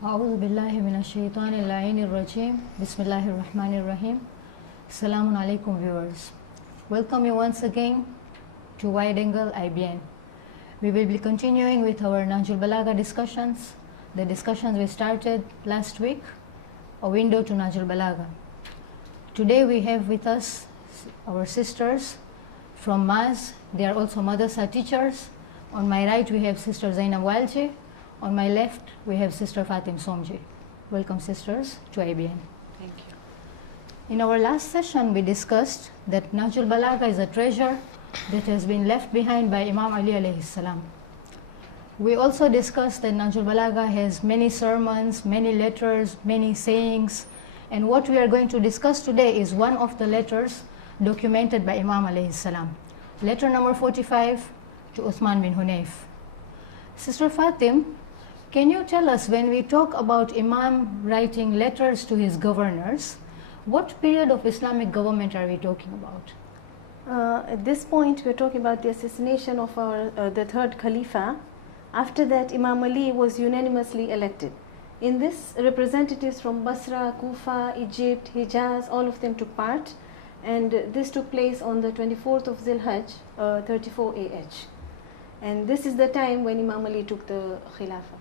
أعوذ بالله من الشيطان اللعين الرجيم بسم الله الرحمن الرحيم. Assalamu alaikum viewers. Welcome you once again to Wide Angle IBN. We will be continuing with our Nahjul Balagha discussions, the discussions we started last week, a window to Nahjul Balagha. Today we have with us our sisters from Maz. They are also madrasa teachers. On my right we have Sister Zainab Walji. On my left we have Sister Fatim Somji. Welcome sisters to IBN. Thank you. In our last session we discussed that Nahjul Balagha is a treasure that has been left behind by Imam Ali alayhi salam. We also discussed that Nahjul Balagha has many sermons, many letters, many sayings, and what we are going to discuss today is one of the letters documented by Imam alayhi salam. Letter number 45 to Uthman bin Hunayf. Sister Fatim, can you tell us, when we talk about Imam writing letters to his governors, what period of Islamic government are we talking about? At this point, we're talking about the assassination of the third Khalifa. After that, Imam Ali was unanimously elected. In this, representatives from Basra, Kufa, Egypt, Hijaz, all of them took part. And this took place on the 24th of Zilhajj, 34 AH. And this is the time when Imam Ali took the Khilafah.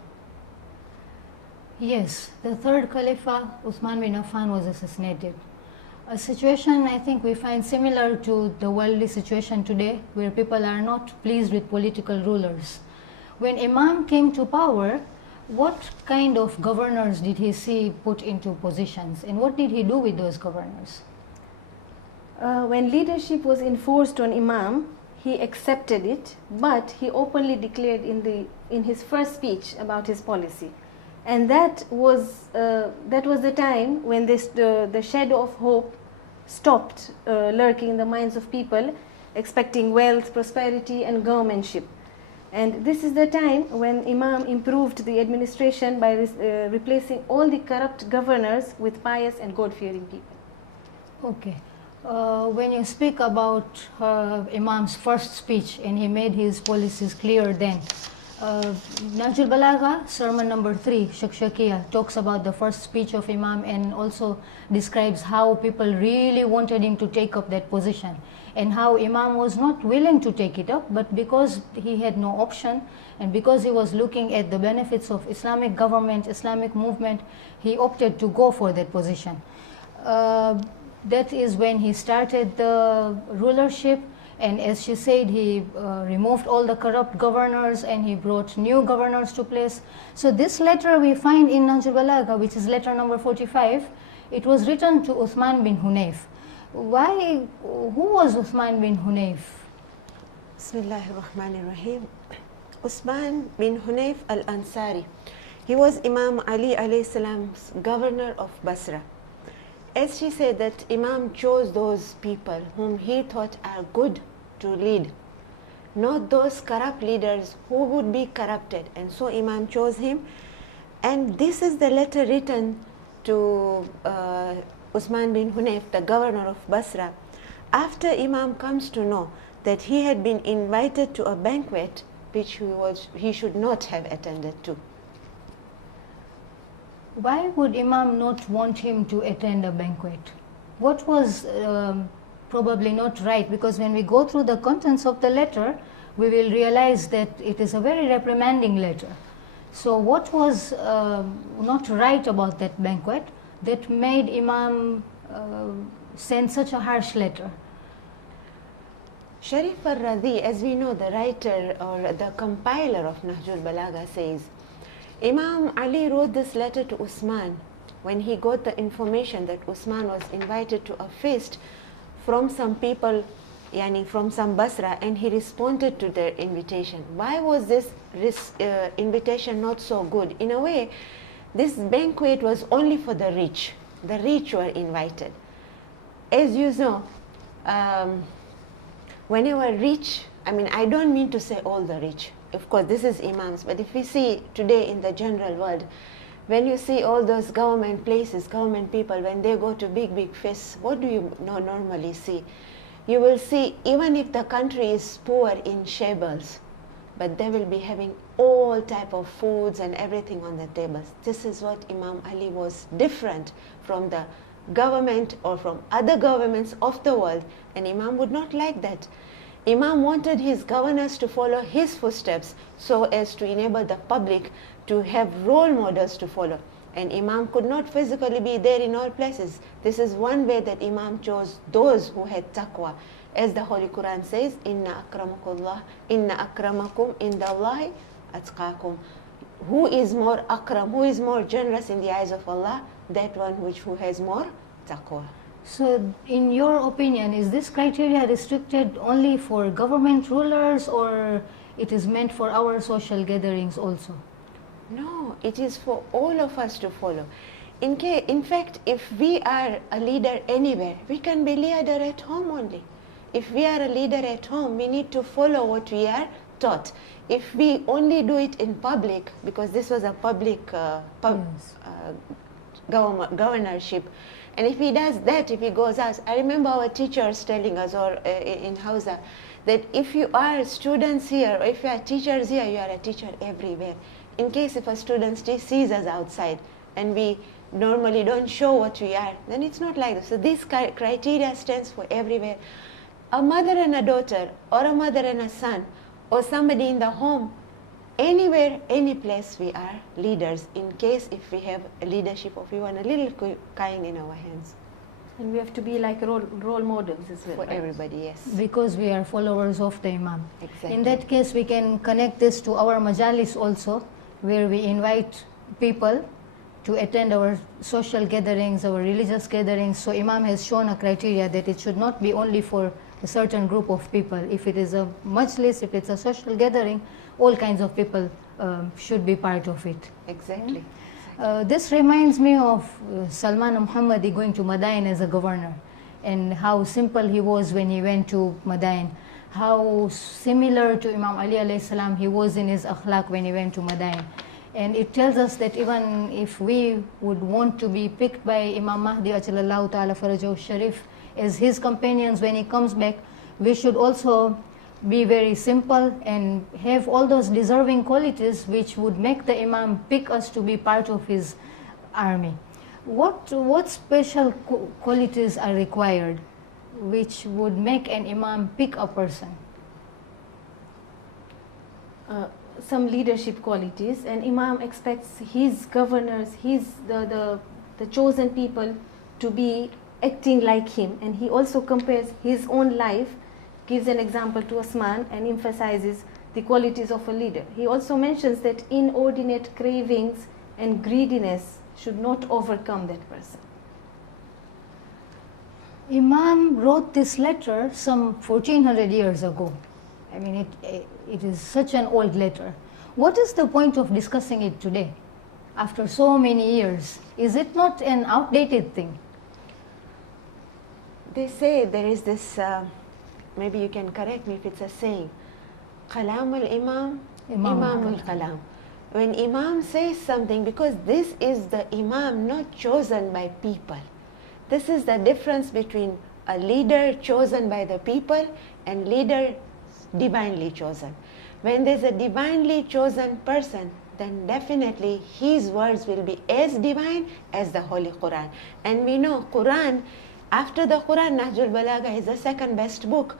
Yes, the third Khalifa, Uthman bin Affan, was assassinated. A situation I think we find similar to the worldly situation today, where people are not pleased with political rulers. When Imam came to power, what kind of governors did he see put into positions, and what did he do with those governors? When leadership was enforced on Imam, he accepted it, but he openly declared in his first speech about his policy. And that was the time when the shadow of hope stopped lurking in the minds of people, expecting wealth, prosperity, and governmentship. And this is the time when Imam improved the administration by replacing all the corrupt governors with pious and God-fearing people. Okay. When you speak about Imam's first speech and he made his policies clear then, Nahjul Balagha, sermon number 3, Shakshakiyah, talks about the first speech of Imam and also describes how people really wanted him to take up that position and how Imam was not willing to take it up, but because he had no option and because he was looking at the benefits of Islamic government, Islamic movement, he opted to go for that position. That is when he started the rulership, and as she said, he removed all the corrupt governors and he brought new governors to place. So this letter we find in Nahjul Balagha, which is letter number 45, it was written to Uthman bin Hunayf. Who was Uthman bin Hunayf? Bismillahir Rahmanir Rahim. Uthman bin Hunayf al-Ansari. He was Imam Ali alayhi salam's governor of Basra. As she said, that Imam chose those people whom he thought are good to lead, not those corrupt leaders who would be corrupted. And so Imam chose him. And this is the letter written to Uthman bin Hunayf, the governor of Basra, after Imam comes to know that he had been invited to a banquet which he should not have attended to. Why would Imam not want him to attend a banquet? What was probably not right? Because when we go through the contents of the letter, we will realize that it is a very reprimanding letter. So what was not right about that banquet that made Imam send such a harsh letter? Sharif al-Radhi, as we know, the writer or the compiler of Nahjul Balagha, says, Imam Ali wrote this letter to Uthman when he got the information that Uthman was invited to a feast from some people, from some Basra, and he responded to their invitation. Why was this invitation not so good? In a way, this banquet was only for the rich. The rich were invited. As you know, whenever rich, I don't mean to say all the rich. Of course, this is imams, but if we see today in the general world, when you see all those government places, government people, when they go to big feasts, what do you normally see? You will see, even if the country is poor in shambles, but they will be having all type of foods and everything on the tables. This is what Imam Ali was different from the government or from other governments of the world, and Imam would not like that. Imam wanted his governors to follow his footsteps so as to enable the public to have role models to follow. And Imam could not physically be there in all places. This is one way that Imam chose those who had taqwa. As the Holy Quran says, Inna akramakum indallahi atqakum. Who is more akram, who is more generous in the eyes of Allah? That one who has more taqwa. So, in your opinion, is this criteria restricted only for government rulers, or it is meant for our social gatherings also? No, it is for all of us to follow. In fact, if we are a leader anywhere, we can be leader at home only. If we are a leader at home, we need to follow what we are taught. If we only do it in public, because this was a public governorship, and if he does that, if he goes out, I remember our teachers telling us, or in Hausa, that if you are students here, or if you are teachers here, you are a teacher everywhere. In case if a student sees us outside, and we normally don't show what we are, then it's not like this. So this criteria stands for everywhere. A mother and a daughter, or a mother and a son, or somebody in the home, anywhere, any place we are leaders, in case if we have a leadership of even a little kind in our hands. And we have to be like role models as well. For right? everybody, yes. Because we are followers of the Imam. Exactly. In that case, we can connect this to our majalis also, where we invite people to attend our social gatherings, our religious gatherings. So Imam has shown a criteria that it should not be only for a certain group of people. If it is a majlis, if it's a social gathering, all kinds of people should be part of it. Exactly. This reminds me of Salman Muhammadi going to Madain as a governor, and how simple he was when he went to Madain, how similar to Imam Ali alayhi salam he was in his akhlaq when he went to Madain. And it tells us that even if we would want to be picked by Imam Mahdi ajalallahu ta'ala farajahu sharif as his companions when he comes back, we should also be very simple and have all those deserving qualities which would make the Imam pick us to be part of his army. What special qualities are required which would make an Imam pick a person? Some leadership qualities, and Imam expects his governors, the chosen people to be acting like him, and he also compares his own life, gives an example to Osman, and emphasizes the qualities of a leader. He also mentions that inordinate cravings and greediness should not overcome that person. Imam wrote this letter some 1400 years ago. I mean, it is such an old letter. What is the point of discussing it today, after so many years? Is it not an outdated thing? They say there is this, maybe you can correct me if it's a saying, Kalam al-Imam, Imam al-Kalam. When Imam says something, because this is the Imam not chosen by people. This is the difference between a leader chosen by the people and leader divinely chosen. When there's a divinely chosen person, then definitely his words will be as divine as the Holy Quran. And we know Quran, after the Quran, Nahjul Balagha is the second best book.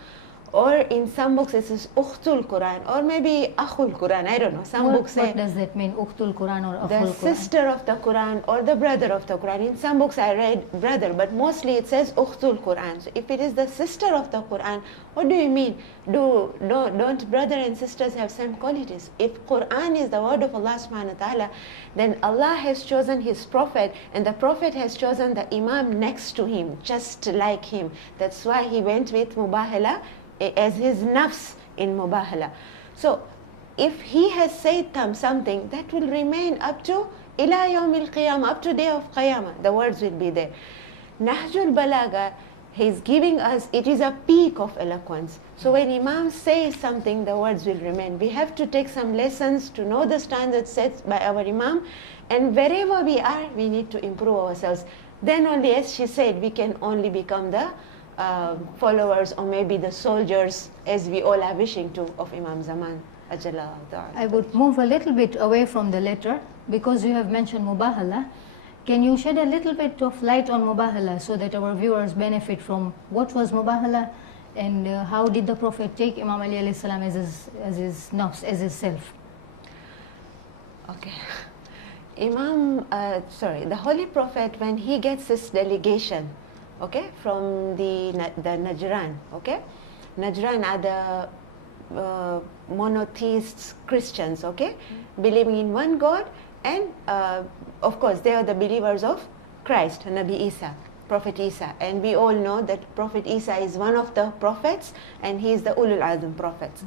Or in some books it is Ukhtul Quran, or maybe Akhul Quran, I don't know. Some books say... What does that mean, Ukhtul Quran or Akhul Quran? The sister of the Quran or the brother of the Quran. In some books I read brother, but mostly it says Ukhtul Quran. So if it is the sister of the Quran, what do you mean? Don't brother and sisters have same qualities? If Quran is the word of Allah subhanahu wa ta'ala, then Allah has chosen his prophet, and the prophet has chosen the Imam next to him, just like him. That's why he went with Mubahala as his nafs in Mubahala. So if he has said something, that will remain up to ila yawm al-qiyamah, up to day of Qiyamah, the words will be there. Nahjul Balagha, he's giving us, it is a peak of eloquence. So when Imam says something, the words will remain. We have to take some lessons to know the standards set by our Imam, and wherever we are, we need to improve ourselves. Then only, as she said, we can only become the followers, or maybe the soldiers, as we all are wishing to, of Imam Zaman. Ajallahu ta'ala. I would move a little bit away from the letter because you have mentioned mubahala. Can you shed a little bit of light on mubahala so that our viewers benefit from what was mubahala and how did the Prophet take Imam Ali alayhi salam as his nafs, as his self? Okay. The Holy Prophet, when he gets this delegation, okay, from the Najran, okay, Najran are the monotheists, Christians, okay, believing in one God, and of course they are the believers of Christ, Nabi Isa, Prophet Isa, and we all know that Prophet Isa is one of the prophets and he is the Ulul Azm prophets.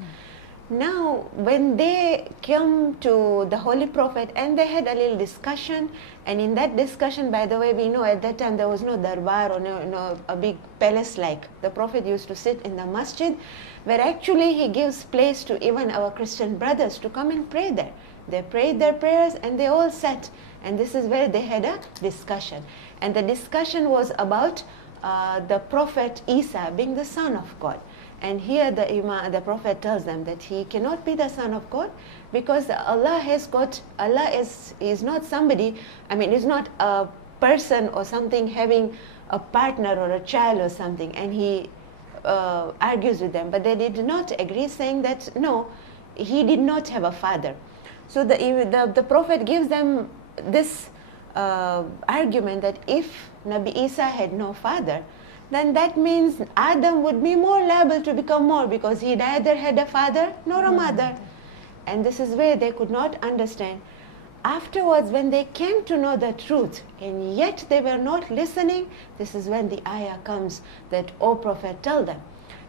Now, when they came to the Holy Prophet and they had a little discussion, and in that discussion, by the way, we know at that time there was no darbar or no a big palace like. The Prophet used to sit in the masjid, where actually he gives place to even our Christian brothers to come and pray there. They prayed their prayers and they all sat, and this is where they had a discussion. And the discussion was about the Prophet Isa being the son of God. And here the Prophet tells them that he cannot be the son of God because Allah is not somebody, is not a person or something having a partner or a child or something. And he argues with them, but they did not agree, saying that no, he did not have a father. So the Prophet gives them this argument that if Nabi Isa had no father, then that means Adam would be more liable to become more, because he neither had a father nor a mother. And this is where they could not understand. Afterwards, when they came to know the truth, and yet they were not listening, this is when the ayah comes that, O Prophet, tell them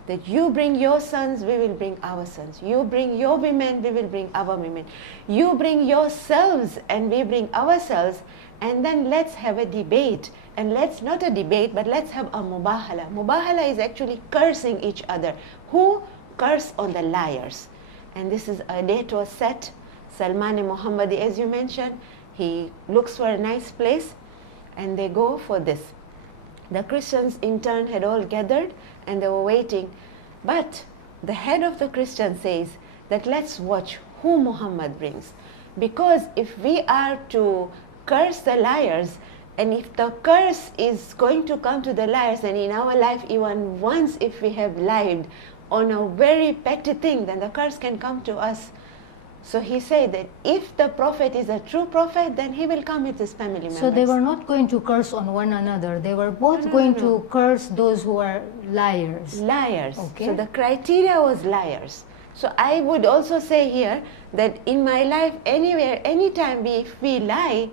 that you bring your sons, we will bring our sons. You bring your women, we will bring our women. You bring yourselves, and we bring ourselves. And then let's have a debate. And let's not a debate, but let's have a mubahala. Mubahala is actually cursing each other. Who curse on the liars? And this is a date was set. Salman Muhammadi, as you mentioned, he looks for a nice place, and they go for this. The Christians in turn had all gathered, and they were waiting. But the head of the Christian says that let's watch who Muhammad brings. Because if we are to curse the liars, and if the curse is going to come to the liars, and in our life even once if we have lied on a very petty thing, then the curse can come to us. So he said that if the Prophet is a true Prophet, then he will come with his family members. So they were not going to curse on one another. They were both going to curse those who are liars. Liars. Okay. So the criteria was liars. So I would also say here that in my life, anywhere, anytime if we lie,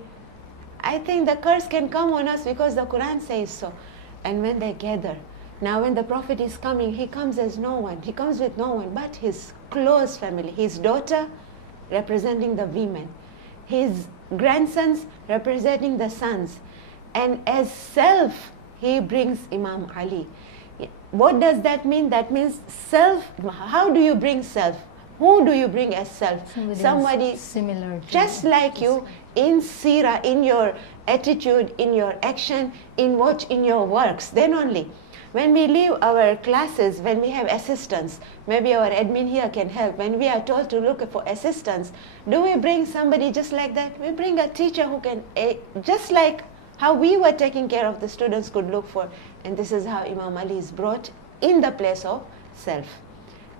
I think the curse can come on us because the Quran says so. And when they gather, now when the Prophet is coming, he comes as no one. He comes with no one but his close family. His daughter representing the women. His grandsons representing the sons. And as self, he brings Imam Ali. What does that mean? That means self. How do you bring self? Who do you bring as self? Somebody similar, just like you, in seerah, in your attitude, in your action, in your works. Then only. When we leave our classes, when we have assistants, maybe our admin here can help. When we are told to look for assistants, do we bring somebody just like that? We bring a teacher who can, just like how we were taking care of the students could look for. And this is how Imam Ali is brought in the place of self.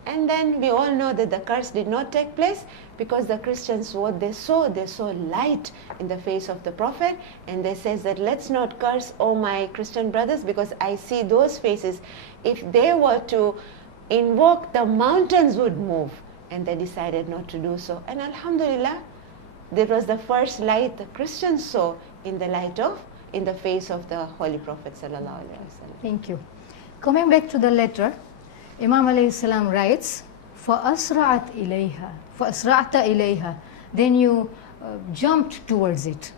And then we all know that the curse did not take place because the Christians, what they saw light in the face of the Prophet, and they says that let's not curse all my Christian brothers because I see those faces. If they were to invoke, the mountains would move, and they decided not to do so. And Alhamdulillah, that was the first light the Christians saw in the face of the Holy Prophet sallallahu alaihi wasallam. Thank you. Coming back to the letter, Imam alayhi salam writes, فَأَسْرَعَتْ إِلَيْهَا. Then you jumped towards it.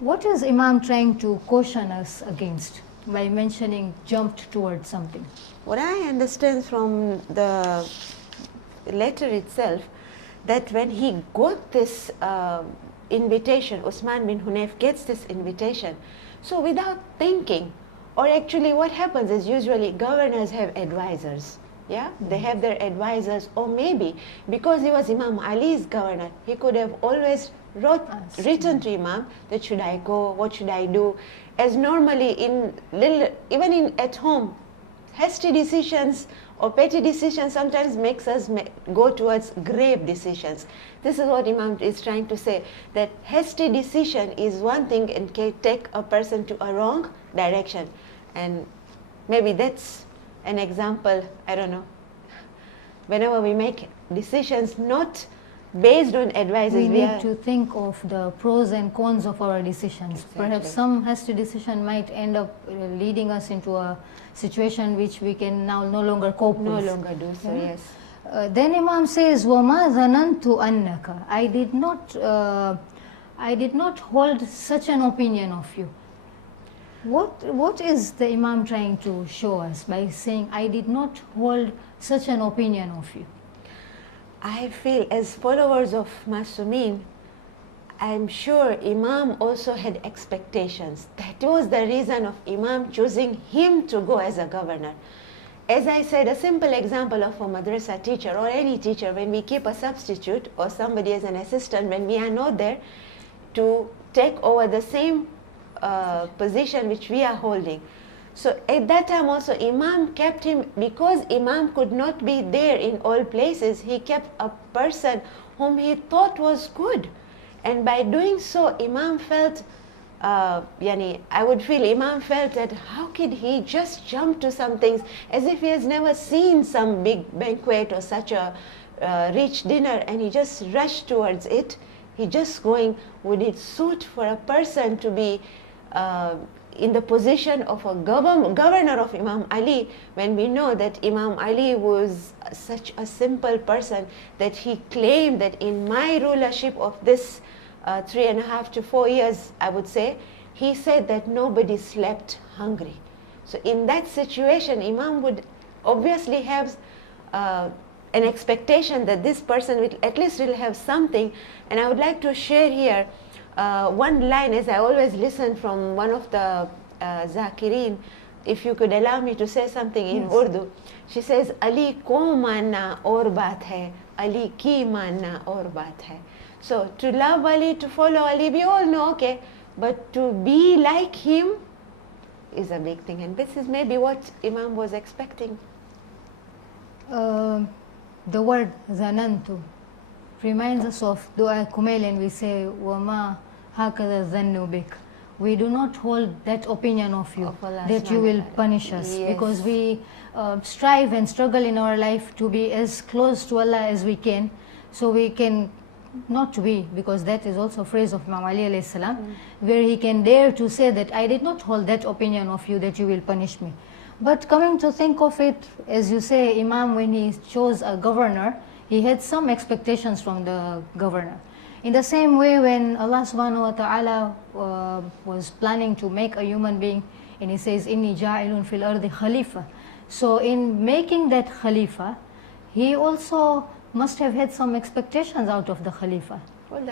What is Imam trying to caution us against by mentioning jumped towards something? What I understand from the letter itself, that when he got this invitation, Usman bin Hunayf gets this invitation, so without thinking, or actually what happens is usually governors have advisors. Yeah, they have their advisors, or maybe because he was Imam Ali's governor, he could have always written to Imam that should I go, what should I do, as normally in even in at home, hasty decisions or petty decisions sometimes makes us go towards grave decisions. This is what Imam is trying to say, that hasty decision is one thing and can take a person to a wrong direction, and maybe that's an example. I don't know, whenever we make decisions not based on advices, we need to think of the pros and cons of our decisions. Exactly. Perhaps some hasty decision might end up leading us into a situation which we can now no longer cope with. No longer do so, yes. Then Imam says, وَمَا ظَنَنْتُ أَنَّكَ, I did not hold such an opinion of you. What is the Imam trying to show us by saying, I did not hold such an opinion of you? I feel as followers of Masumin, I'm sure Imam also had expectations. That was the reason of Imam choosing him to go as a governor. As I said, a simple example of a madrasa teacher or any teacher, when we keep a substitute or somebody as an assistant, when we are not there to take over the same position which we are holding. So at that time also Imam kept him, because Imam could not be there in all places, he kept a person whom he thought was good. And by doing so, Imam felt, I would feel Imam felt that how could he just jump to some things as if he has never seen some big banquet or such a rich dinner, and he just rushed towards it. He just going, would it suit for a person to be in the position of a governor of Imam Ali, when we know that Imam Ali was such a simple person that he claimed that in my rulership of this 3.5 to 4 years, I would say, he said that nobody slept hungry. So in that situation, Imam would obviously have an expectation that this person will at least will have something. And I would like to share here one line, as I always listen from one of the Zakirin, if you could allow me to say something in Urdu. She says, Ali ko manna aur baat hai, Ali ki manna aur baat hai. So to love Ali, to follow Ali, we all know, okay, but to be like him is a big thing, and this is maybe what Imam was expecting. The word zanantu reminds us of Dua Kumail, and we say, وَمَا هَكَذَا ظَنُّ بِكَ. We do not hold that opinion of you, that you will punish us. Yes. Because we strive and struggle in our life to be as close to Allah as we can, so we can, not we, because that is also a phrase of Imam Ali alayhi salam, where he can dare to say that I did not hold that opinion of you, that you will punish me. But coming to think of it, as you say, Imam, when he chose a governor, he had some expectations from the governor. In the same way, when Allah subhanahu wa ta'ala was planning to make a human being, and he says, Inni ja'ilun fil ardi khalifa. So in making that khalifa, he also must have had some expectations out of the khalifa,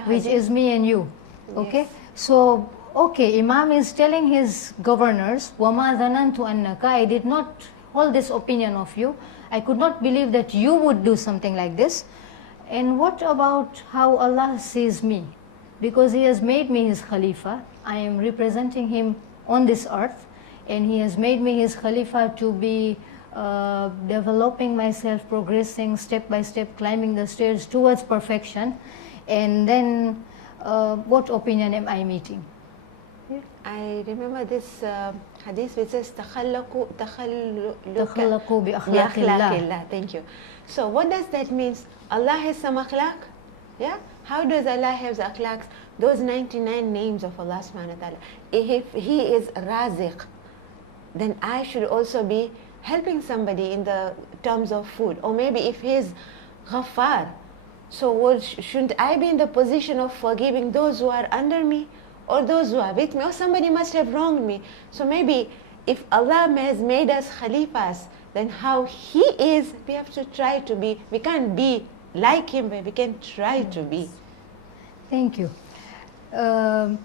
which is me and you. Okay? Yes. So, okay, Imam is telling his governors, وَمَا ظَنَنْتُ أَنَّكَ, I did not hold this opinion of you. I could not believe that you would do something like this. And what about how Allah sees me? Because He has made me His Khalifa, I am representing Him on this earth, and He has made me His Khalifa to be developing myself, progressing step by step, climbing the stairs towards perfection. And then what opinion am I meeting? I remember this hadith which says تخلقوا بأخلاق الله. Thank you. So what does that mean? Allah has some akhlaq? Yeah? How does Allah have akhlaq? Those 99 names of Allah subhanahu wa ta'ala. If He is Raziq, then I should also be helping somebody in the terms of food. Or maybe if He is Ghaffar, so shouldn't I be in the position of forgiving those who are under me, or those who are with me, or somebody must have wronged me. So maybe if Allah has made us Khalifas, then how He is, we have to try to be. We can't be like Him, but we can try to be. Thank you. There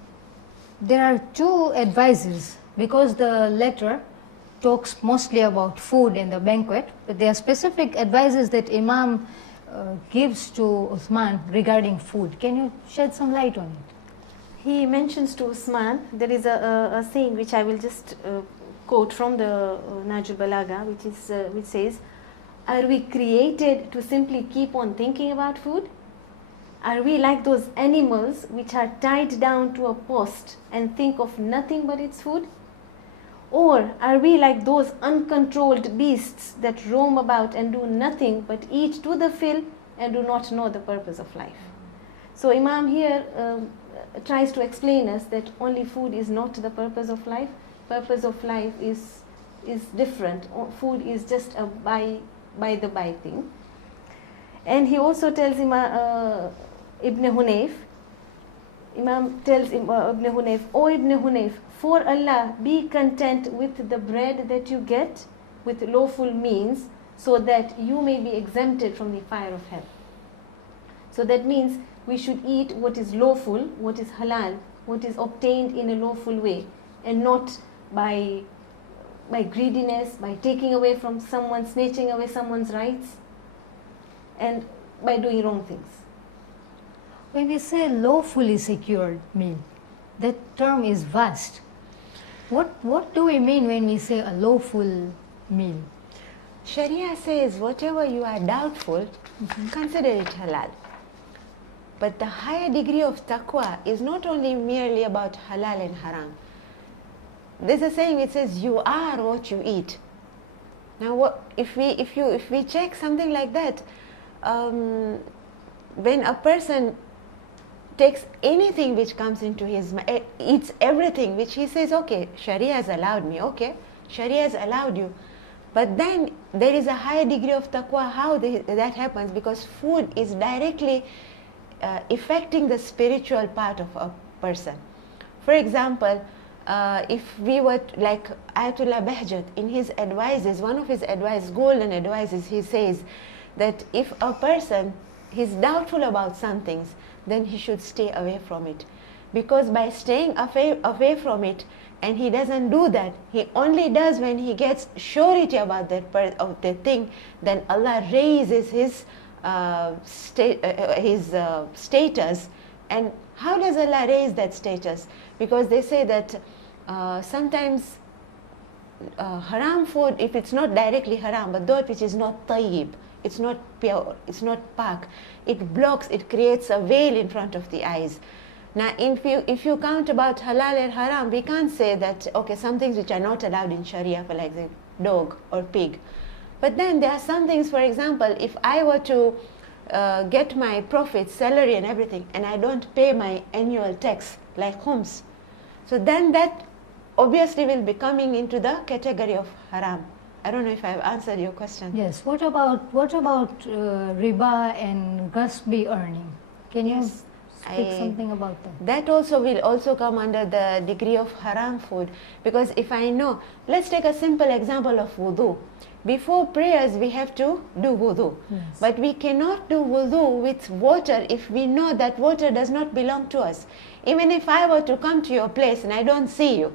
are two advices, because the letter talks mostly about food in the banquet, but there are specific advices that Imam gives to Uthman regarding food. Can you shed some light on it? He mentions to Usman, there is a saying which I will just quote from the Nahjul Balagha, which says, "Are we created to simply keep on thinking about food? Are we like those animals which are tied down to a post and think of nothing but its food? Or are we like those uncontrolled beasts that roam about and do nothing but eat to the fill and do not know the purpose of life?" So Imam here tries to explain us that only food is not the purpose of life. Purpose of life is different. Food is just a by the by thing. And he also tells Ibn Hunayf, Imam tells Ibn Hunayf, "O Ibn Hunayf, for Allah, be content with the bread that you get with lawful means, so that you may be exempted from the fire of hell." So that means we should eat what is lawful, what is halal, what is obtained in a lawful way, and not by greediness, by taking away from someone, snatching away someone's rights, and by doing wrong things. When we say lawfully secured meal, that term is vast. What do we mean when we say a lawful meal? Sharia says whatever you are doubtful, consider it halal. But the higher degree of taqwa is not only merely about halal and haram. There's a saying which says you are what you eat. Now, if we check something like that, when a person takes anything which comes into his mind, eats everything which he says, okay, Sharia has allowed me, okay, Sharia has allowed you. But then there is a higher degree of taqwa, how that happens, because food is directly affecting the spiritual part of a person. For example, if we were like Ayatollah Bahjat, in his advices, one of his advice, golden advices, he says that if a person is doubtful about some things, then he should stay away from it. Because by staying away from it, and he doesn't do that, he only does when he gets surety about that thing, then Allah raises his status. And how does Allah raise that status? Because they say that sometimes haram food, if it's not directly haram, but that which is not tayyib, it's not pure, it's not pak, it blocks, it creates a veil in front of the eyes. Now, if you count about halal and haram, we can't say that, okay, some things which are not allowed in Sharia, for like the dog or pig. But then there are some things, for example, if I were to get my profit, salary and everything, and I don't pay my annual tax, like khums, so then that obviously will be coming into the category of haram. I don't know if I've answered your question. Yes. What about riba and ghasbi earning? Can you speak something about that? That also will also come under the degree of haram food, because if I know, let's take a simple example of wudu. Before prayers we have to do wudu, yes. But we cannot do wudu with water if we know that water does not belong to us. Even if I were to come to your place and I don't see you,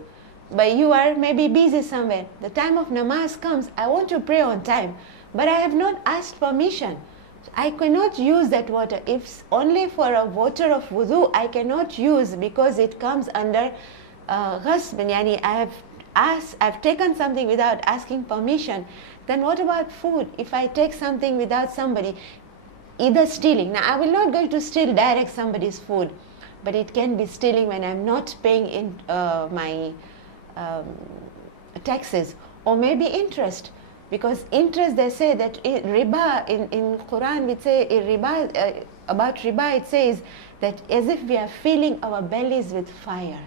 but you are maybe busy somewhere, the time of namaz comes, I want to pray on time, but I have not asked permission. I cannot use that water. If only for a water of wudu I cannot use, because it comes under ghasb, yani I've taken something without asking permission. Then what about food? If I take something without somebody, either stealing. Now I will not go to steal direct somebody's food, but it can be stealing when I'm not paying in my taxes, or maybe interest. Because interest, they say that riba, in Quran we say riba, about riba it says that as if we are filling our bellies with fire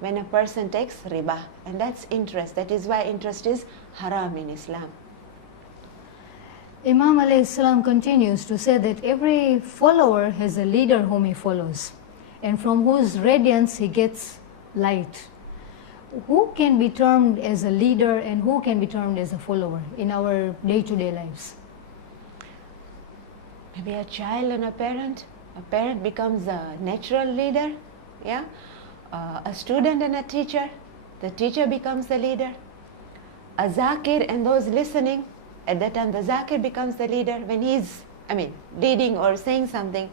when a person takes riba, and that's interest. That is why interest is haram in Islam. Imam alayhi salam continues to say that every follower has a leader whom he follows, and from whose radiance he gets light. Who can be termed as a leader and who can be termed as a follower in our day-to-day lives? Maybe a child and a parent. A parent becomes a natural leader, yeah. A student and a teacher. The teacher becomes the leader. a zakir and those listening, at that time the zakir becomes the leader when he's, leading or saying something.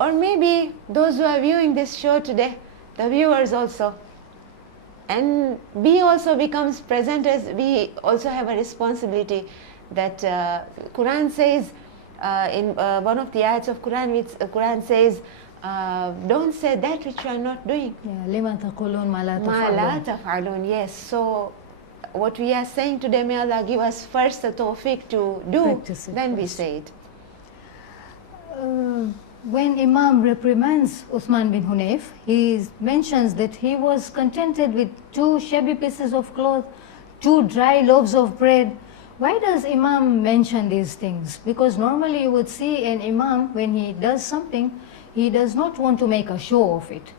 Or maybe those who are viewing this show today, the viewers also. And we also becomes presenters. We also have a responsibility that Quran says, in one of the ayats of Quran, which Quran says, don't say that which you are not doing. لِمَ تَقُولُونَ مَا لَا Ma la تَفْعَلُونَ. taf'alun. Yes, so what we are saying today, may Allah give us first the tawfiq to do, Practice it then we first. say it. When Imam reprimands Uthman bin Hunayf, he mentions that he was contented with 2 shabby pieces of cloth, 2 dry loaves of bread. Why does Imam mention these things? Because normally you would see an Imam, when he does something, he does not want to make a show of it.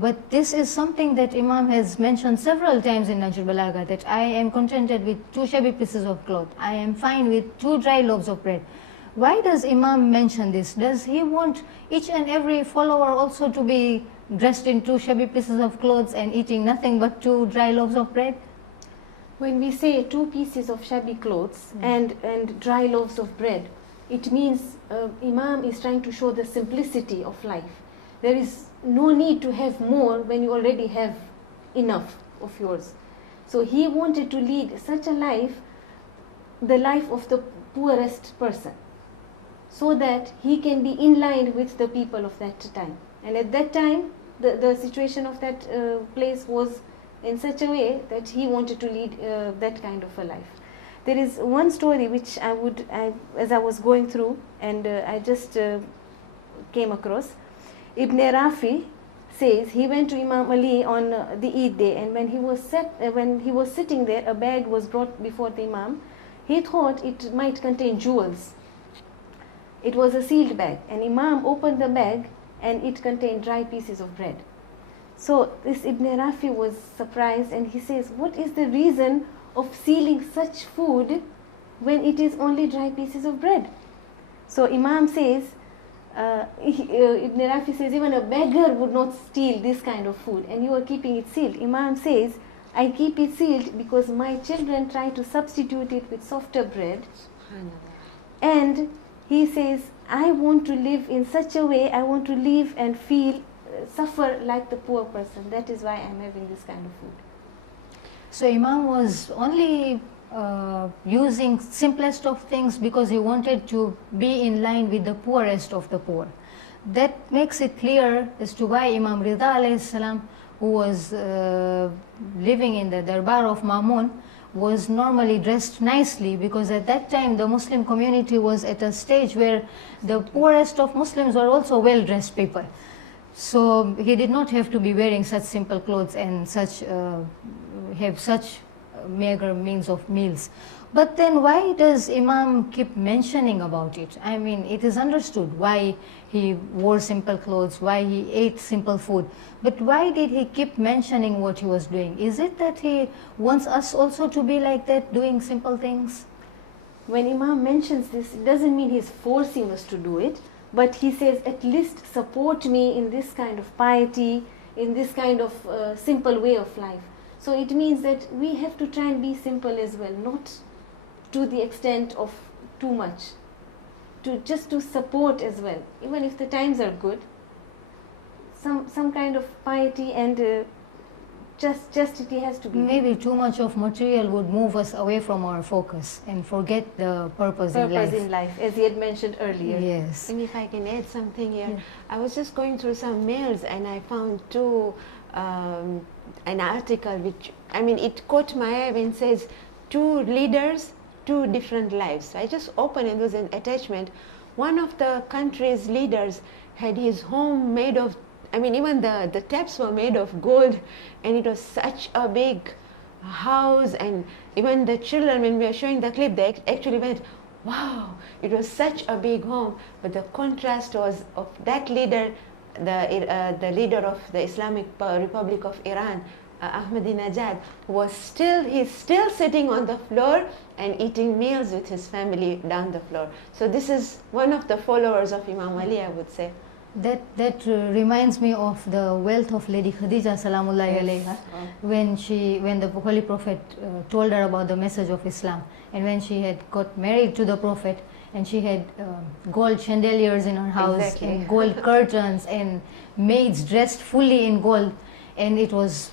But this is something that Imam has mentioned several times in Nahjul Balagha, that I am contented with 2 shabby pieces of cloth, I am fine with 2 dry loaves of bread. Why does Imam mention this? Does he want each and every follower also to be dressed in 2 shabby pieces of clothes and eating nothing but 2 dry loaves of bread? When we say 2 pieces of shabby clothes and dry loaves of bread, it means Imam is trying to show the simplicity of life. There is no need to have more when you already have enough of yours. So he wanted to lead such a life, the life of the poorest person, so that he can be in line with the people of that time. And at that time, the situation of that place was in such a way that he wanted to lead that kind of a life. There is one story which as I was going through, and I just came across. Ibn Rafi says he went to Imam Ali on the Eid day, and when he was sitting there, a bag was brought before the Imam. He thought it might contain jewels. It was a sealed bag, and Imam opened the bag and it contained dry pieces of bread. So this Ibn Rafi was surprised, and he says, what is the reason of sealing such food when it is only dry pieces of bread? So Imam says, Ibn Rafi says, even a beggar would not steal this kind of food, and you are keeping it sealed. Imam says, I keep it sealed because my children try to substitute it with softer bread. And he says, I want to live in such a way, I want to live and feel, suffer like the poor person. That is why I am having this kind of food. So Imam was only using simplest of things because he wanted to be in line with the poorest of the poor. That makes it clear as to why Imam Rida alayhi salam, who was living in the Darbar of Mamun, was normally dressed nicely, because at that time the Muslim community was at a stage where the poorest of Muslims were also well-dressed people. So he did not have to be wearing such simple clothes and have such meager means of meals. But then why does Imam keep mentioning about it? I mean, it is understood why he wore simple clothes, why he ate simple food. But why did he keep mentioning what he was doing? Is it that he wants us also to be like that, doing simple things? When Imam mentions this, it doesn't mean he's forcing us to do it, but he says, at least support me in this kind of piety, in this kind of simple way of life. So it means that we have to try and be simple as well, not to the extent of too much, just to support as well. Even if the times are good, some kind of piety and chastity has to be. Maybe too much of material would move us away from our focus and forget the purpose in life. As he had mentioned earlier. Yes. And if I can add something here, Yeah. I was just going through some mails and I found an article which, it caught my eye when it says 2 leaders, 2 different lives. So I just opened and there was an attachment. One of the country's leaders had his home made of, even the taps were made of gold, and it was such a big house, and even the children, when we were showing the clip, they actually went, wow, it was such a big home. But the contrast was of that leader, the leader of the Islamic Republic of Iran, Ahmadinejad, he's still sitting on the floor and eating meals with his family down the floor. So this is one of the followers of Imam Ali, I would say. That reminds me of the wealth of Lady Khadija salamullahi alayha, when the Holy Prophet told her about the message of Islam, and when she had got married to the Prophet, and she had gold chandeliers in her house, Exactly. and gold curtains, and maids dressed fully in gold, and it was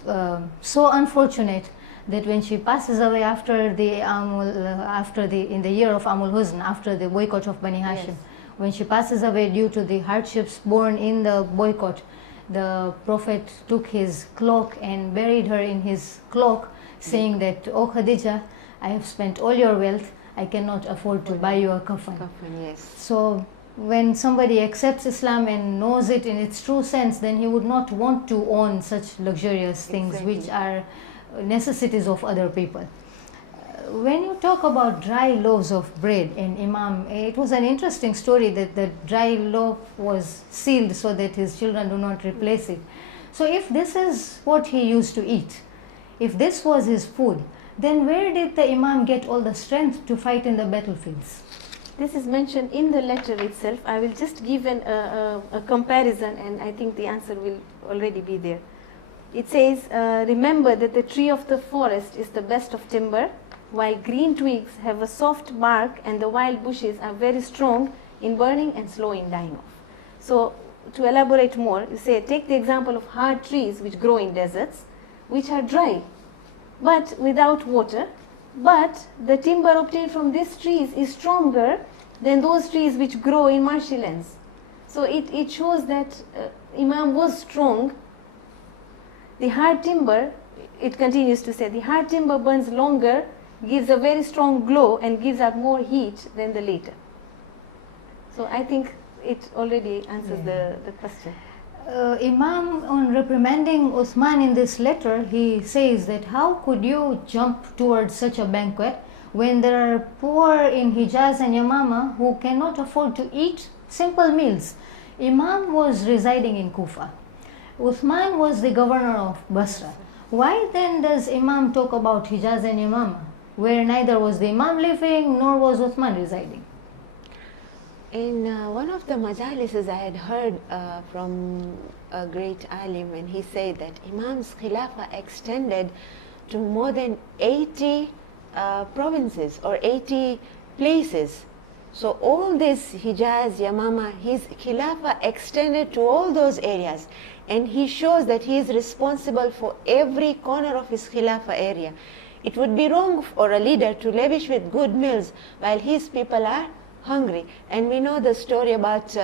so unfortunate that when she passes away after the in the year of Amul Huzn, after the boycott of Bani Hashim. Yes. When she passes away due to the hardships born in the boycott, the Prophet took his cloak and buried her in his cloak, saying that, "Oh Khadija, I have spent all your wealth, I cannot afford to buy you a kafan." Yes. So when somebody accepts Islam and knows it in its true sense, then he would not want to own such luxurious things, Exactly. which are necessities of other people. When you talk about dry loaves of bread and Imam, it was an interesting story that the dry loaf was sealed so that his children do not replace it. So if this is what he used to eat, if this was his food, then where did the Imam get all the strength to fight in the battlefields? This is mentioned in the letter itself. I will just give a comparison, and I think the answer will already be there. It says, remember that the tree of the forest is the best of timber, while green twigs have a soft bark and the wild bushes are very strong in burning and slow in dying off. So to elaborate more, you say, take the example of hard trees which grow in deserts, which are dry, but without water, but the timber obtained from these trees is stronger than those trees which grow in marshy lands. So it shows that Imam was strong. The hard timber, it continues to say, the hard timber burns longer, gives a very strong glow, and gives out more heat than the later. So I think it already answers the question. Imam, on reprimanding Uthman in this letter, he says that how could you jump towards such a banquet when there are poor in Hijaz and Yamama who cannot afford to eat simple meals? Imam was residing in Kufa. Uthman was the governor of Basra. Why then does Imam talk about Hijaz and Yamama, where neither was the Imam living nor was Uthman residing? In one of the majalises I had heard from a great alim, and he said that Imam's Khilafah extended to more than 80 provinces or 80 places. So all this Hijaz, Yamama, his Khilafah extended to all those areas, and he shows that he is responsible for every corner of his Khilafah area. It would be wrong for a leader to lavish with good meals while his people are hungry. And we know the story about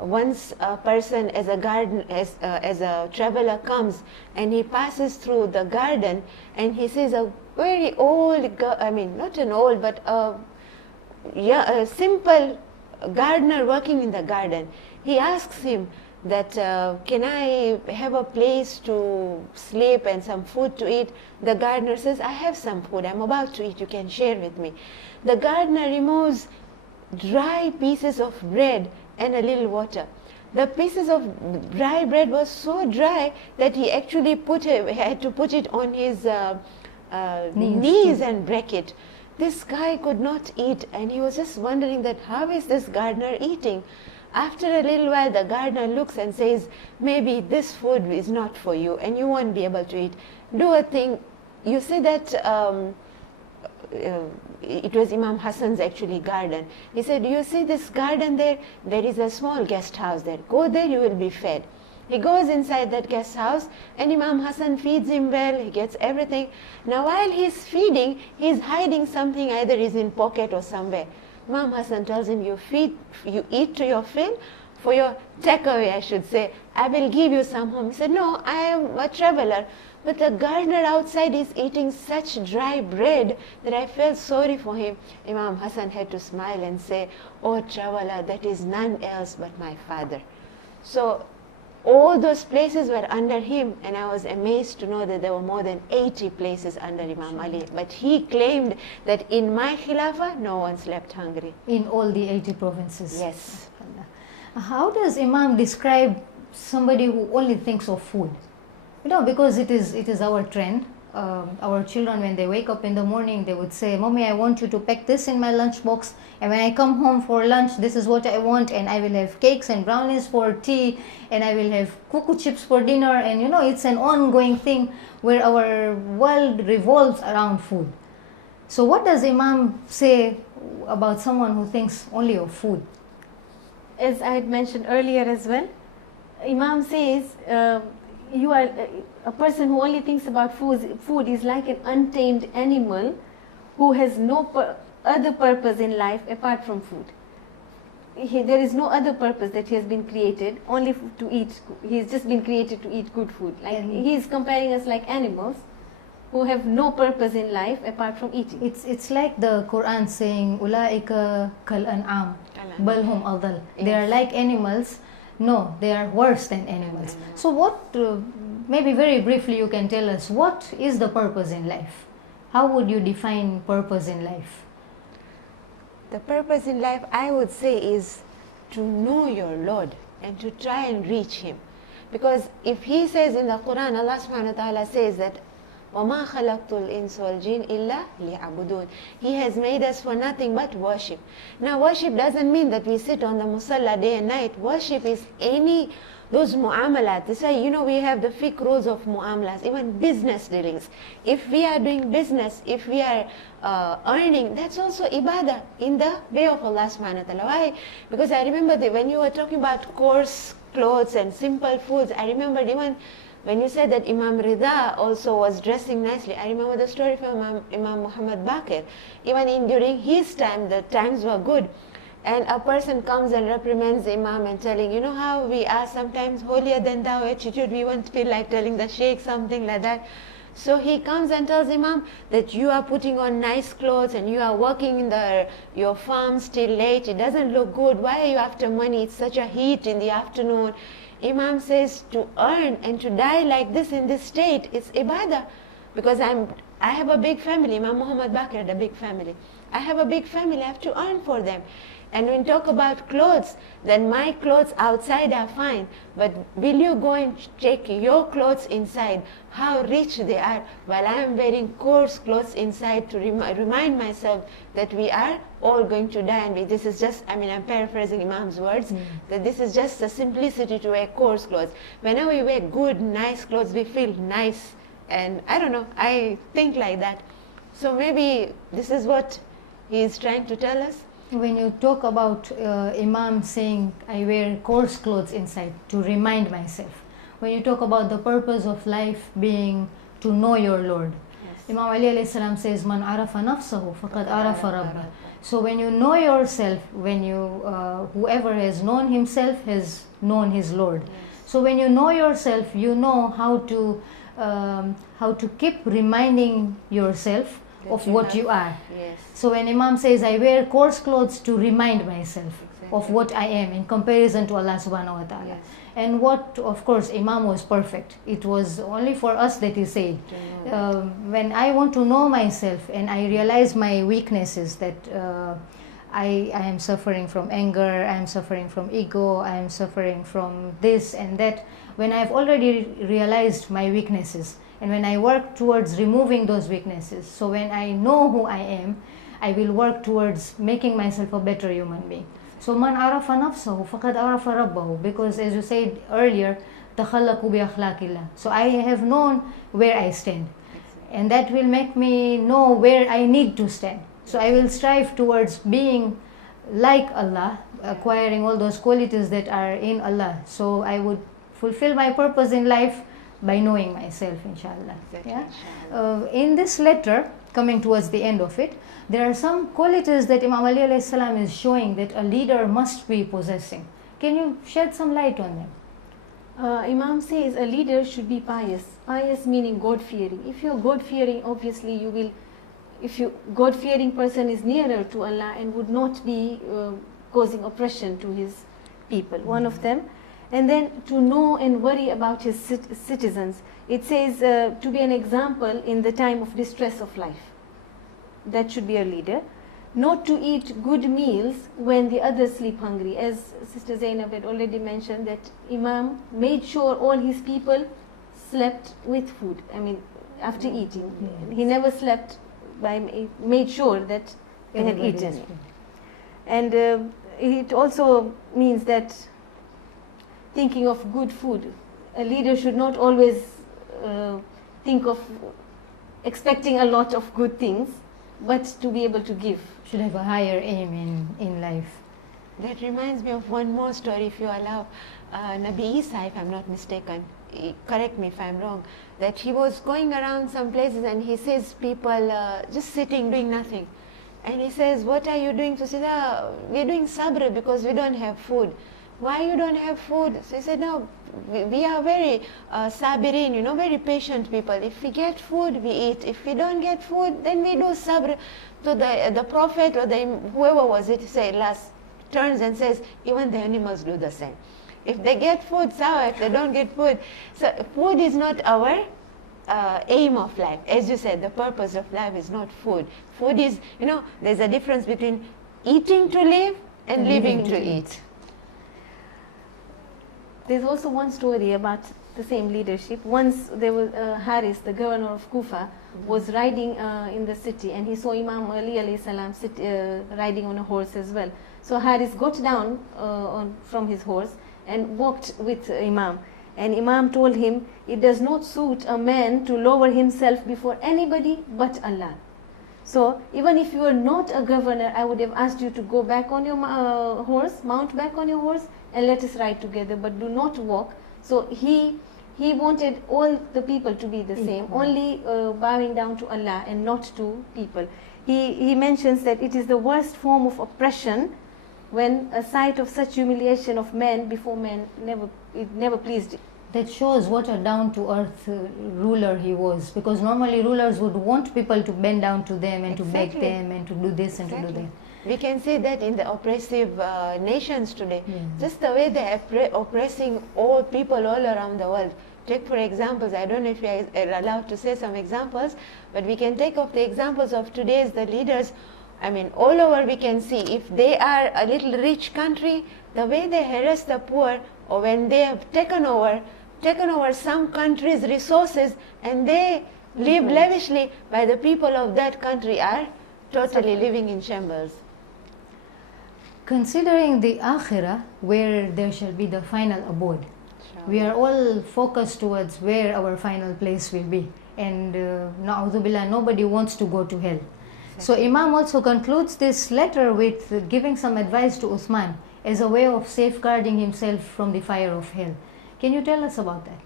once a person as a traveler comes and he passes through the garden and he sees a very old girl, I mean not an old but a simple gardener working in the garden. He asks him that can I have a place to sleep and some food to eat? The gardener says, I have some food, I'm about to eat, you can share with me. The gardener removes dry pieces of bread and a little water. The pieces of dry bread was so dry that he actually had to put it on his knees and break it. This guy could not eat, and he was just wondering that how is this gardener eating? After a little while, the gardener looks and says, maybe this food is not for you and you won't be able to eat. Do a thing. You see that it was Imam Hassan's actually garden. He said, you see this garden there? There is a small guest house there. Go there, you will be fed. He goes inside that guest house and Imam Hassan feeds him well, he gets everything. Now while he's feeding, he's hiding something, either he's in pocket or somewhere. Imam Hassan tells him, you eat to your fill, for your takeaway I should say, I will give you some home. He said, no, I am a traveler. But the gardener outside is eating such dry bread that I felt sorry for him. Imam Hassan had to smile and say, oh traveler, that is none else but my father. So all those places were under him, and I was amazed to know that there were more than 80 places under Imam Ali. But he claimed that in my Khilafah, no one slept hungry. In all the 80 provinces? Yes. How does Imam describe somebody who only thinks of food? You know, because it is our trend our children, when they wake up in the morning, they would say, "Mommy, I want you to pack this in my lunch box, and when I come home for lunch, this is what I want, and I will have cakes and brownies for tea, and I will have cuckoo chips for dinner." And you know, it's an ongoing thing where our world revolves around food. So what does Imam say about someone who thinks only of food? As I had mentioned earlier as well, Imam says you are a person who only thinks about food is like an untamed animal who has no other purpose in life apart from food. There is no other purpose that he has been created only to eat. He has just been created to eat good food. Like he is comparing us like animals who have no purpose in life apart from eating. It's like the Quran saying, "Ulaika kal an'am, bal hum adal." They are like animals. No, they are worse than animals. So what, maybe very briefly you can tell us, what is the purpose in life? How would you define purpose in life? The purpose in life, I would say, is to know your Lord and to try and reach Him. Because if He says in the Quran, Allah subhanahu wa ta'ala says that وَمَا خَلَقْتُ الْإِنسَ وَالْجِنَّ إِلَّا لِيَعْبُدُونَ. He has made us for nothing but worship. Now worship doesn't mean that we sit on the musalla day and night. Worship is those mu'amalat. That's why, you know, we have the fiqh rules of mu'amalas, even business dealings. If we are doing business, if we are earning, that's also ibadah in the way of Allah subhanahu wa ta'ala. Why? Because I remember when you were talking about coarse clothes and simple foods, I remembered even when you said that Imam Rida also was dressing nicely, I remember the story from Imam Muhammad Baqir. Even during his time, the times were good. And a person comes and reprimands the Imam and telling, you know how we are sometimes holier than thou attitude, we won't feel like telling the Sheikh something like that. So he comes and tells Imam that you are putting on nice clothes and you are working in your farms till late, it doesn't look good, why are you after money, it's such a heat in the afternoon. Imam says to earn and to die like this in this state, it's ibadah. Because I have a big family, Imam Muhammad Baqir had a big family. I have a big family, I have to earn for them. And when we talk about clothes, then my clothes outside are fine. But will you go and check your clothes inside, how rich they are, while I am wearing coarse clothes inside to remind myself that we are all going to die. And this is just, I'm paraphrasing Imam's words, that this is just the simplicity to wear coarse clothes. Whenever we wear good, nice clothes, we feel nice. And I don't know, I think like that. So maybe this is what he is trying to tell us. When you talk about Imam saying, I wear coarse clothes inside to remind myself. When you talk about the purpose of life being to know your Lord. Yes. Imam Ali alayhi salam says, Man arafa nafsahu faqad arafa rabba. So when you know yourself, when you, whoever has known himself has known his Lord. Yes. So when you know yourself, you know how to keep reminding yourself of what you are. Yes. So when Imam says, I wear coarse clothes to remind myself of what I am in comparison to Allah subhanahu wa ta'ala. Yes. And what, of course, Imam was perfect. It was only for us that he said. When I want to know myself and I realize my weaknesses, that I am suffering from anger, I am suffering from ego, I am suffering from this and that. When I've already realized my weaknesses, and when I work towards removing those weaknesses, so when I know who I am, I will work towards making myself a better human being. So man arafa nafsahu faqad arafa rabbahu, because as you said earlier, takhallaqu bi akhlaqillah. So I have known where I stand, and that will make me know where I need to stand. So I will strive towards being like Allah, acquiring all those qualities that are in Allah. So I would fulfill my purpose in life by knowing myself, inshallah. Exactly, Yeah? inshallah. In this letter, coming towards the end of it, there are some qualities that Imam Ali alayhi salam is showing that a leader must be possessing. Can you shed some light on them? Imam says a leader should be pious. Pious meaning God-fearing. If you're God-fearing, obviously you will, if you God-fearing person is nearer to Allah and would not be causing oppression to his people. One of them. And then to know and worry about his citizens. It says to be an example in the time of distress of life. That should be a leader. Not to eat good meals when the others sleep hungry. As Sister Zainab had already mentioned, that Imam made sure all his people slept with food. I mean, after eating. He never slept made sure that they had Everybody eaten. is free. And it also means that thinking of good food, a leader should not always think of expecting a lot of good things, but to be able to give. Should have a higher aim in life. That reminds me of one more story, if you allow. Nabi Isa, if I'm not mistaken, correct me if I'm wrong, that he was going around some places and he sees people just sitting doing nothing. And he says, what are you doing? So he said, we're doing sabr because we don't have food. Why you don't have food? So he said, no, we are very sabirin, you know, very patient people. If we get food, we eat. If we don't get food, then we do sabr. So the prophet or whoever was it, say last turns and says, even the animals do the same. If they get food, sawa. If they don't get food, so food is not our aim of life. As you said, the purpose of life is not food. Food is, you know, there's a difference between eating to live and living to eat. There's also one story about the same leadership. Once there was Haris, the governor of Kufa, was riding in the city, and he saw Imam Ali alayhi salam riding on a horse as well. So Haris got down from his horse and walked with Imam. And Imam told him, it does not suit a man to lower himself before anybody but Allah. So even if you are not a governor, I would have asked you to go back on your horse, mount back on your horse, and let us ride together, but do not walk. So he wanted all the people to be the same, only bowing down to Allah and not to people. He mentions that it is the worst form of oppression when a sight of such humiliation of men before men never pleased him. That shows what a down-to-earth ruler he was, because normally rulers would want people to bend down to them and to beg them and to do this and to do that. We can see that in the oppressive nations today. Yeah. Just the way they are oppressing all people all around the world. Take for examples, I don't know if we are allowed to say some examples, but we can take of the examples of today's the leaders. I mean, all over we can see if they are a little rich country, the way they harass the poor, or when they have taken over some country's resources and they live lavishly, by the people of that country are totally living in shambles. Considering the akhirah, where there shall be the final abode, we are all focused towards where our final place will be. And na'udhu billah, nobody wants to go to hell. So Imam also concludes this letter with giving some advice to Uthman as a way of safeguarding himself from the fire of hell. Can you tell us about that?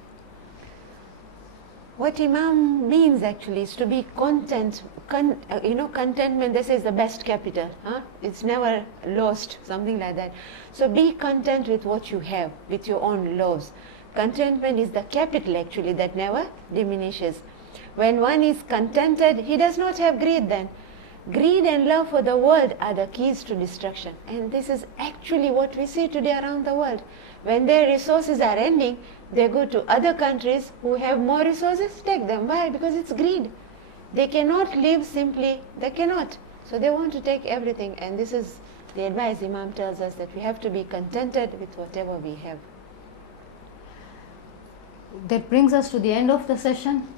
What Imam means actually is to be content. Contentment, this is the best capital. It's never lost, something like that. So be content with what you have, with your own loves. Contentment is the capital actually that never diminishes. When one is contented, he does not have greed then. Greed and love for the world are the keys to destruction. And this is actually what we see today around the world. When their resources are ending, they go to other countries who have more resources, take them. Why? Because it's greed. They cannot live simply, they cannot. So they want to take everything. And this is the advice Imam tells us, that we have to be contented with whatever we have. That brings us to the end of the session.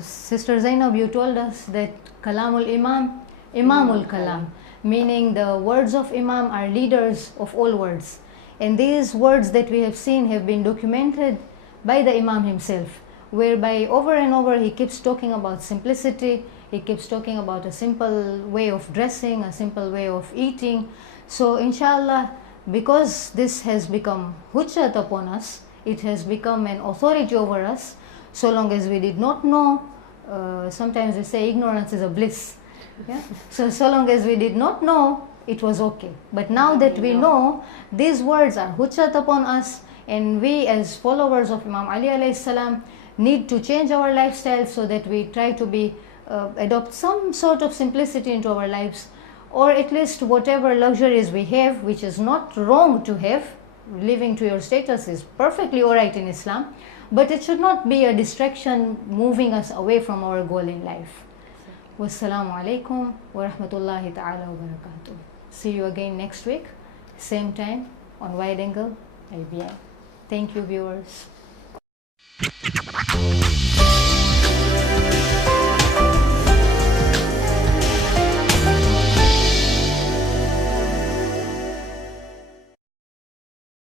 Sister Zainab, you told us that Kalamul Imam, Imamul Kalam, meaning the words of Imam are leaders of all words. And these words that we have seen have been documented by the Imam himself, whereby over and over he keeps talking about simplicity, he keeps talking about a simple way of dressing, a simple way of eating. So inshallah, because this has become hujjat upon us, it has become an authority over us, so long as we did not know, sometimes we say ignorance is a bliss. Yeah? So long as we did not know, it was okay. But now that we know, these words are hujjat upon us, and we as followers of Imam Ali alayhi salam need to change our lifestyle so that we try to adopt some sort of simplicity into our lives, or at least whatever luxuries we have, which is not wrong to have. Living to your status is perfectly alright in Islam, but it should not be a distraction moving us away from our goal in life. Wassalamu alaikum wa rahmatullahi ta'ala wa barakatuh. See you again next week, same time on Wide Angle IBI. Thank you, viewers. Nahjul.